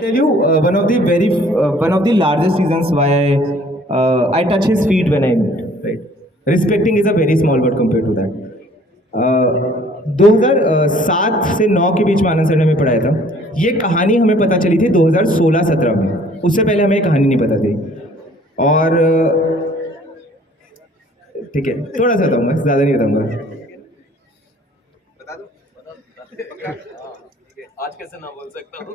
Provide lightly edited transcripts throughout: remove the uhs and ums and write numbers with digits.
tell you one of the largest reasons why I touch his feet when I meet. Right, respecting is a very small word compared to that. 2007 से 9 के बीच में आनंद सर ने हमें पढ़ाया था. ये कहानी हमें पता चली थी 2016-17 में. उससे पहले हमें ये कहानी नहीं पता थी. और ठीक है, थोड़ा सा बताऊंगा, ज़्यादा नहीं बताऊंगा. आज कैसे ना बोल सकता हूँ.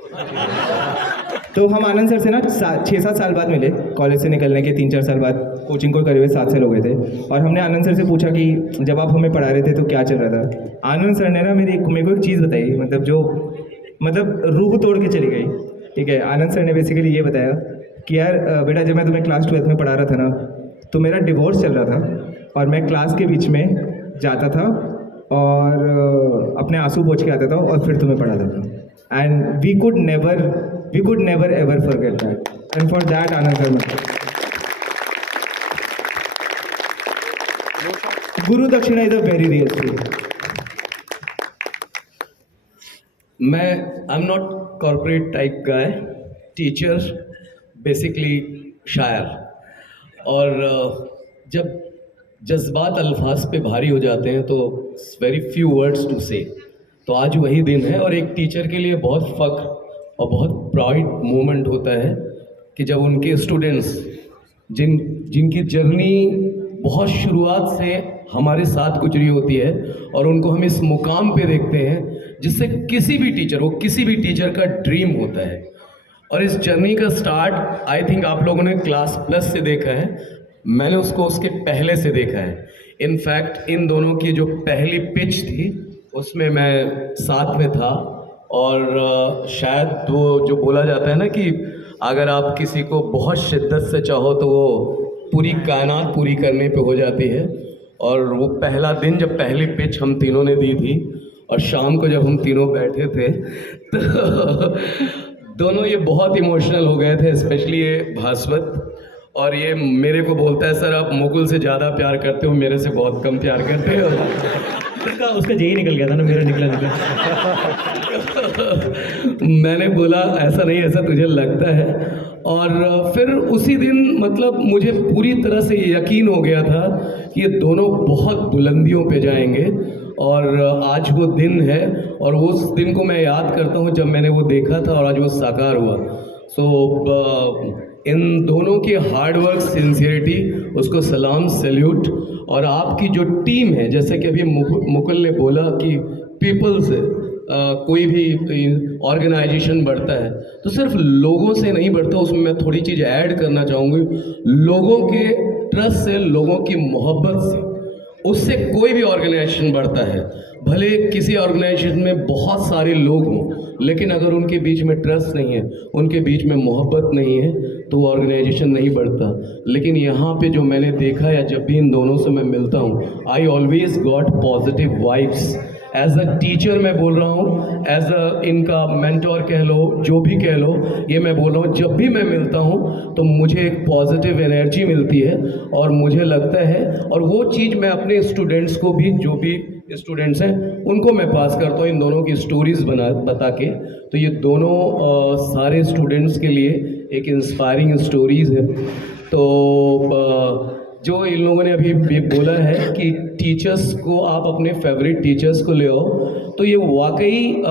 तो हम आनंद सर से ना 6-7 साल बाद मिले. कॉलेज से निकलने के 3-4 साल बाद, कोचिंग को करे हुए 7 साल हो गए थे. और हमने आनंद सर से पूछा कि जब आप हमें पढ़ा रहे थे तो क्या चल रहा था. आनंद सर ने ना मेरे को एक चीज़ बताई, मतलब रूह तोड़ के चली गई. ठीक है, आनंद सर ने बेसिकली ये बताया कि यार बेटा, जब मैं तुम्हें क्लास 12th में पढ़ा रहा था ना, तो मेरा डिवोर्स चल रहा था और मैं क्लास के बीच में जाता था और अपने आंसू पोंछ के आता था और फिर तुम्हें पढ़ाता था. And we could never ever forget that. And for that Anand sir, guru dakshina is a very real thing. मैं I am not corporate type guy, teacher, basically shayar. और जब जज्बात अल्फाज पे भारी हो जाते हैं तो वेरी फ्यू वर्ड्स टू से. तो आज वही दिन है और एक टीचर के लिए बहुत फ़ख्र और बहुत प्राउड मोमेंट होता है कि जब उनके स्टूडेंट्स जिनकी जर्नी बहुत शुरुआत से हमारे साथ गुजरी होती है और उनको हम इस मुकाम पे देखते हैं जिससे किसी भी टीचर का ड्रीम होता है. और इस जर्नी का स्टार्ट आई थिंक आप लोगों ने क्लास प्लस से देखा है, मैंने उसको उसके पहले से देखा है. इनफैक्ट इन दोनों की जो पहली पिच थी उसमें मैं साथ में था. और शायद वो जो बोला जाता है ना कि अगर आप किसी को बहुत शिद्दत से चाहो तो वो पूरी कायनात पूरी करने पे हो जाती है. और वो पहला दिन जब पहली पिच हम तीनों ने दी थी और शाम को जब हम तीनों बैठे थे तो दोनों ये बहुत इमोशनल हो गए थे, स्पेशली ये भास्वत. और ये मेरे को बोलता है, सर आप मुकुल से ज़्यादा प्यार करते हो, मेरे से बहुत कम प्यार करते हो. उसका जेई निकल गया था ना, मेरा निकला. मैंने बोला ऐसा नहीं, ऐसा तुझे लगता है. और फिर उसी दिन मतलब मुझे पूरी तरह से यकीन हो गया था कि ये दोनों बहुत बुलंदियों पे जाएंगे. और आज वो दिन है और उस दिन को मैं याद करता हूँ जब मैंने वो देखा था और आज वो साकार हुआ. सो इन दोनों की हार्डवर्क, सिंसियरिटी, उसको सलाम, सैल्यूट. और आपकी जो टीम है, जैसे कि अभी मुकुल ने बोला कि पीपल से कोई भी ऑर्गेनाइजेशन बढ़ता है तो सिर्फ लोगों से नहीं बढ़ता. उसमें मैं थोड़ी चीज़ ऐड करना चाहूँगी, लोगों के ट्रस्ट से, लोगों की मोहब्बत से, उससे कोई भी ऑर्गेनाइजेशन बढ़ता है. भले किसी ऑर्गेनाइजेशन में बहुत सारे लोग हों, लेकिन अगर उनके बीच में ट्रस्ट नहीं है, उनके बीच में मोहब्बत नहीं है, तो वो ऑर्गेनाइजेशन नहीं बढ़ता. लेकिन यहाँ पे जो मैंने देखा या जब भी इन दोनों से मैं मिलता हूँ, I always got positive vibes. As a teacher मैं बोल रहा हूँ, एज अ इनका मेंटोर कह लो, जो भी कह लो, ये मैं बोल रहा हूँ, जब भी मैं मिलता हूँ तो मुझे एक पॉजिटिव एनर्जी मिलती है. और मुझे लगता है, और वो चीज़ मैं अपने स्टूडेंट्स को भी, जो भी स्टूडेंट्स हैं उनको मैं पास करता हूँ इन दोनों की स्टोरीज़ बता के. तो ये दोनों सारे स्टूडेंट्स के लिए एक इंस्पायरिंग स्टोरीज़ है. तो जो इन लोगों ने अभी बोला है कि टीचर्स को आप अपने फेवरेट टीचर्स को ले आओ, तो ये वाकई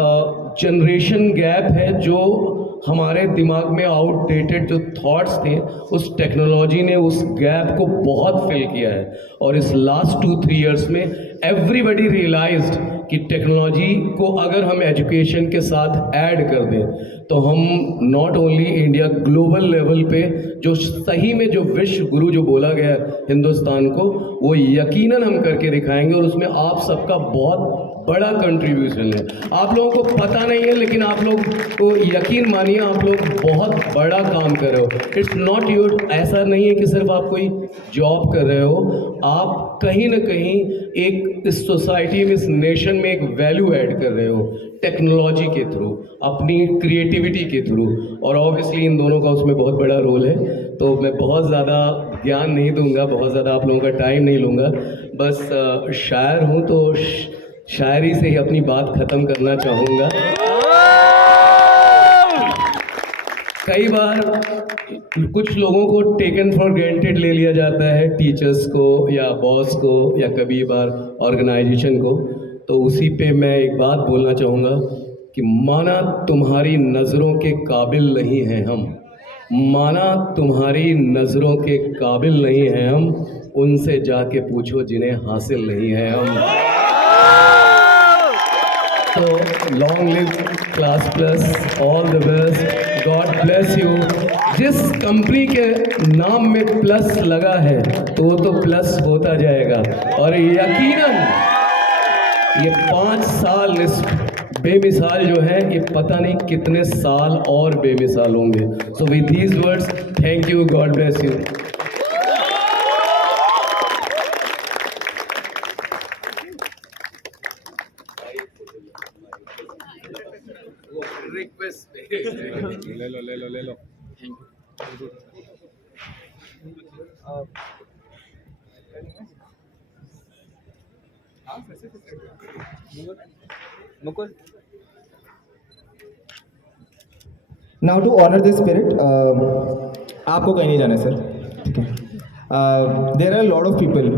जनरेशन गैप है जो हमारे दिमाग में आउटडेटेड जो थॉट्स थे, उस टेक्नोलॉजी ने उस गैप को बहुत फिल किया है. और इस लास्ट 2-3 इयर्स में एवरीबडी रियलाइज्ड कि टेक्नोलॉजी को अगर हम एजुकेशन के साथ ऐड कर दें तो हम not only India, global level पे जो सही में जो विश्व गुरु जो बोला गया हिंदुस्तान को, वो यकीनन हम करके दिखाएंगे. और उसमें आप सबका बहुत बड़ा कंट्रीब्यूशन है. आप लोगों को पता नहीं है, लेकिन आप लोग को यकीन मानिए, आप लोग बहुत बड़ा काम कर रहे हो. इट्स नॉट योर, ऐसा नहीं है कि सिर्फ आप कोई जॉब कर रहे हो, आप कहीं ना कहीं एक इस सोसाइटी में, इस नेशन में एक वैल्यू ऐड कर रहे हो टेक्नोलॉजी के थ्रू, अपनी क्रिएटिविटी के थ्रू. और ऑब्वियसली इन दोनों का उसमें बहुत बड़ा रोल है. तो मैं बहुत ज़्यादा ज्ञान नहीं दूंगा, बहुत ज़्यादा आप लोगों का टाइम नहीं लूँगा. बस शायर हूँ तो शायरी से ही अपनी बात ख़त्म करना चाहूँगा. कई बार कुछ लोगों को टेकन फॉर ग्रांटेड ले लिया जाता है, टीचर्स को या बॉस को या कभी बार ऑर्गेनाइजेशन को। तो उसी पे मैं एक बात बोलना चाहूँगा कि माना तुम्हारी नज़रों के काबिल नहीं हैं हम, माना तुम्हारी नज़रों के काबिल नहीं हैं हम, उनसे जाके पूछो जिन्हें हासिल नहीं है हम। तो long live class plus, all the best, God bless you. जिस कंपनी के नाम में प्लस लगा है तो प्लस होता जाएगा, और यकीनन ये 5 साल इस बेमिसाल जो है, ये पता नहीं कितने साल और बेमिसाल होंगे। So with these words, thank you, God bless you. ले लो। Mukul, now to honour this spirit, आपको कहीं नहीं जाना सर, ठीक है। There are lot of people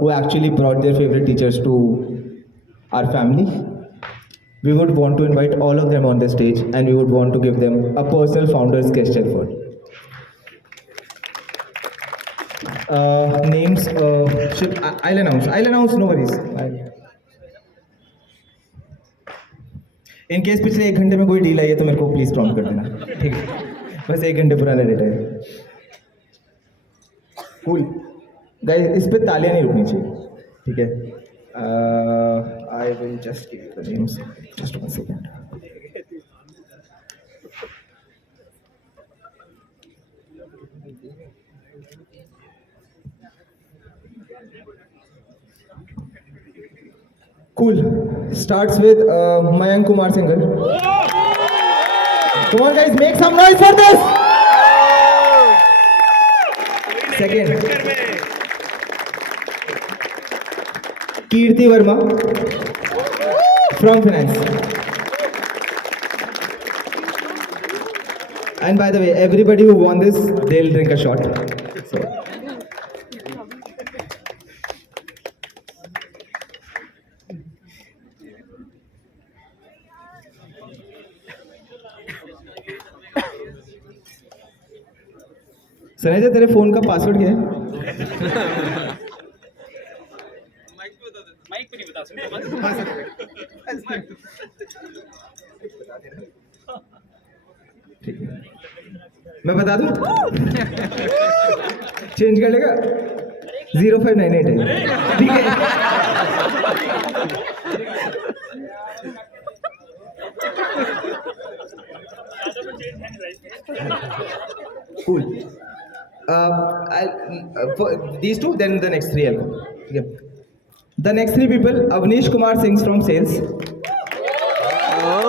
who actually brought their favourite teachers to our family. We would want to invite all of them on the stage, and we would want to give them a personal founder's gesture for names. I'll announce, no worries. In case पिछले 1 घंटे में कोई deal I है तो मेरे को please prompt कर देना, ठीक है। बस 1 घंटे पुराना डेटा है। कूल गाइस, इस पे तालियां नहीं रुकनी चाहिए, ठीक है। I will just give you the names. Just 1 second. Cool. Starts with Mayank Kumar Singhal. Come on, guys, make some noise for this. Second. Kirti Verma from finance. And by the way, everybody who won this, they'll drink a shot. So. Saneja, तेरे फोन का पासवर्ड क्या है? माइक पे नहीं बता सकते। ठीक है, मैं बता दूं? चेंज कर लेगा? 0598 है, ठीक है। Cool. For these two, then the next 3 I'll go. ठीक है। The next 3 people: Avnish Kumar Singh from sales,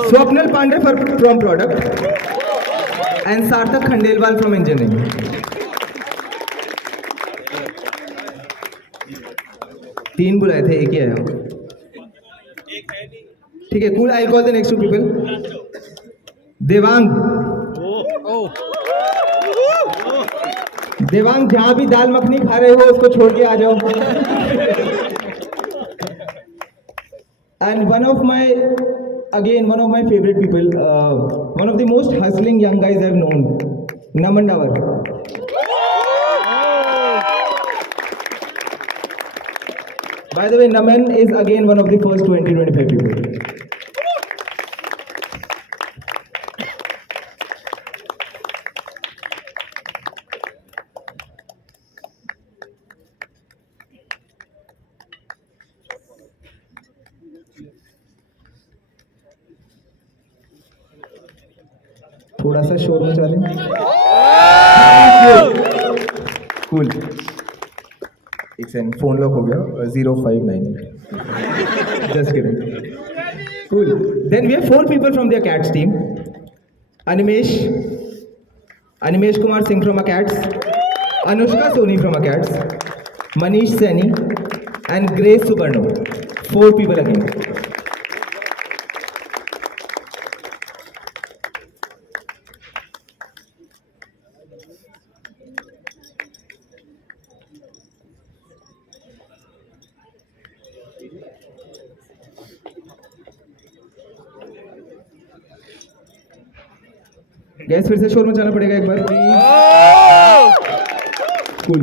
Swapnil Pandey from product, and Sarthak Khandelwal from engineering. तीन बुलाए थे, एक ही आया। ठीक है, cool. I'll call the next 2 people. देवांग, देवांग, जहाँ भी दाल मखनी खा रहे हो उसको छोड़ के आ जाओ। And one of my favorite people, one of the most hustling young guys I've known, Naman Dawar. By the way, Naman is again one of the first 20-25 people. थोड़ा सा शोर मचा दें। कूल, एक सेकंड, फोन लॉक हो गया। 0598, just kidding. Cool, then we have 4 people from the Acats team. Animesh Kumar Singh from Acats, Anushka Soni from Acats, Manish Saini, and Grace Subarno. 4 people again. Guys फिर से शोर मचाना पड़ेगा एक बार cool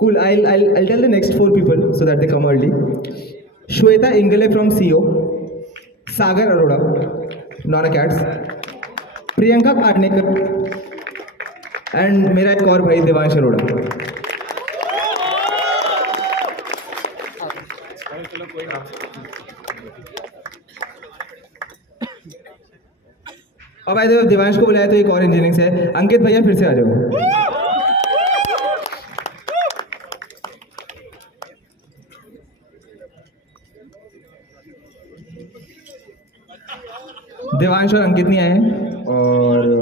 cool I'll tell the next 4 people so that they come early. Shweta Ingale from CO, Sagar Arora, Nona Cats, Priyanka Karnekar, and मेरा एक और भाई देवांश अरोड़ा. अब आए देवांश को बुलाया तो एक और इंजीनियरिंग से है. अंकित भैया फिर से आ जाओ. देवांश और अंकित नहीं आए हैं और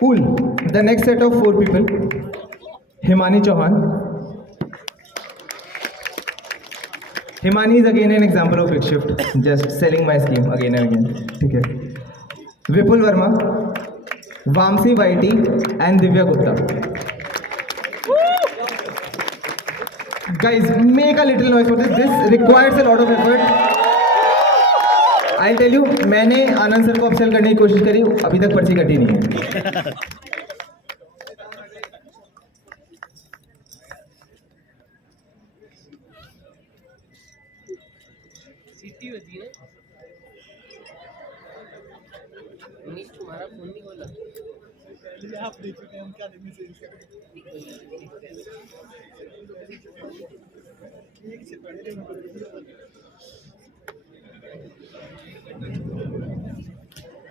cool. The next set of 4 people. Himani Chauhan. Himani is again an example of big shift, just selling my scheme again and again. Okay. Vipul Verma, Vamsi Vaiti, and Divya Gupta. Guys, make a little noise for this. This requires a lot of effort. I'll tell you, मैंने आनंद सर को अपसेल करने की कोशिश करी, अभी तक पर्ची कटी नहीं है.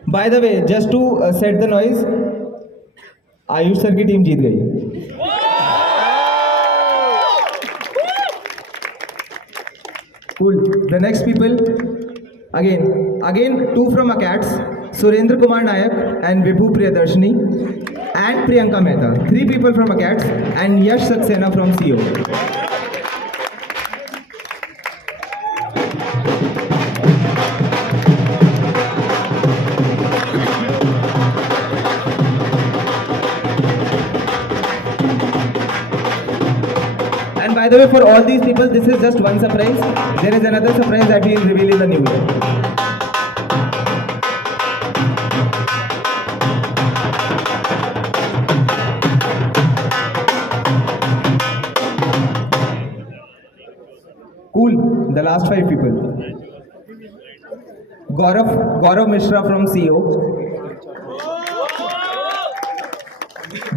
By the way, just to set the noise, Ayush सर की टीम जीत गई. Cool. The next people, again 2 from ACATS, Surendra Kumar Nayak and Vibhu Priyadarshini, and Priyanka Mehta. 3 people from ACATS and Yash Saxena from CO. And by the way, for all these people, this is just one surprise. There is another surprise that we will reveal in the new year. Cool. The last 5 people. Gaurav Mishra from CO.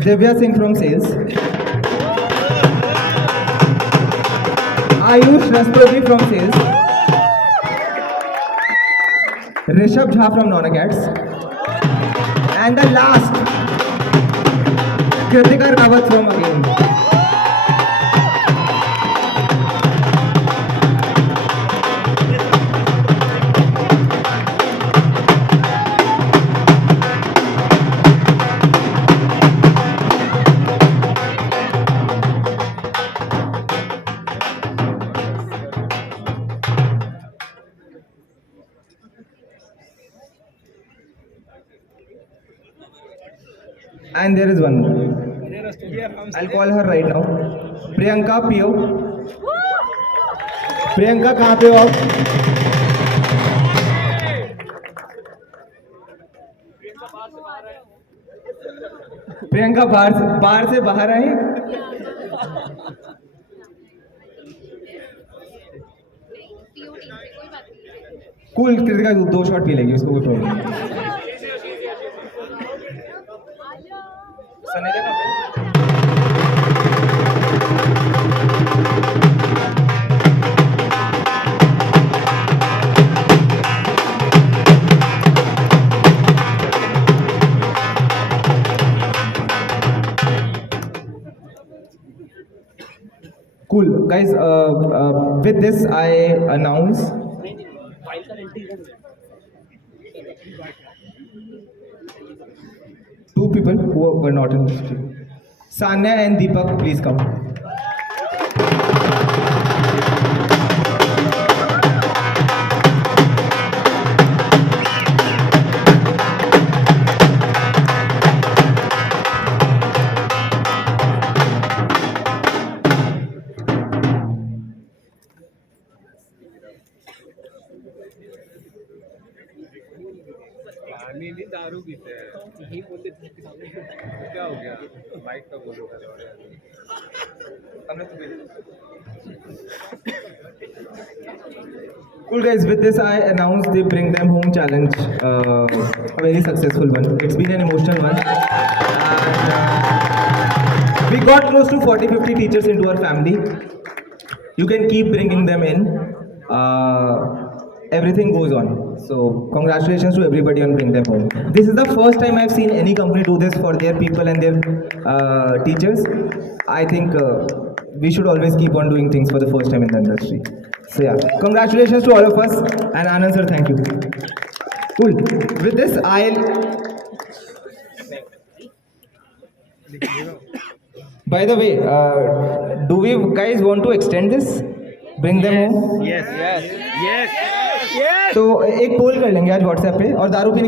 Divya Singh from Sales. Ayush Rastogi from Sales, Rishabh Jha from Non-Acats, and the last, Kritika Rawat from again. And there is one more. I'll call her right now. Priyanka Pio. Priyanka कहाँ पे हो आप? प्रियंका बाहर से बाहर आई. कूल. Kritika 2 shot P लेगी, उसको कोई प्रॉब्लम नहीं. Cool, guys. With this, I announce two people who were not in the stream. Sanya and Deepak, please come. दारू पीते हैं ये बोलते थे कि सामने क्या हो गया माइक पे बोलो हमने Cool guys, with this I announce the Bring Them Home challenge, a very successful one. It's been an emotional one. And, we got close to 40-50 teachers into our family. You can keep bringing them in. Everything goes on. So congratulations to everybody on Bring Them Home. This is the first time I've seen any company do this for their people and their teachers. I think we should always keep on doing things for the first time in the industry. So yeah, congratulations to all of us, and Anand sir, thank you. Cool. With this, I'll. By the way, do we guys want to extend this? Bring them home. Yes yes yes तो एक पोल कर लेंगे आज WhatsApp पे और दारू पीने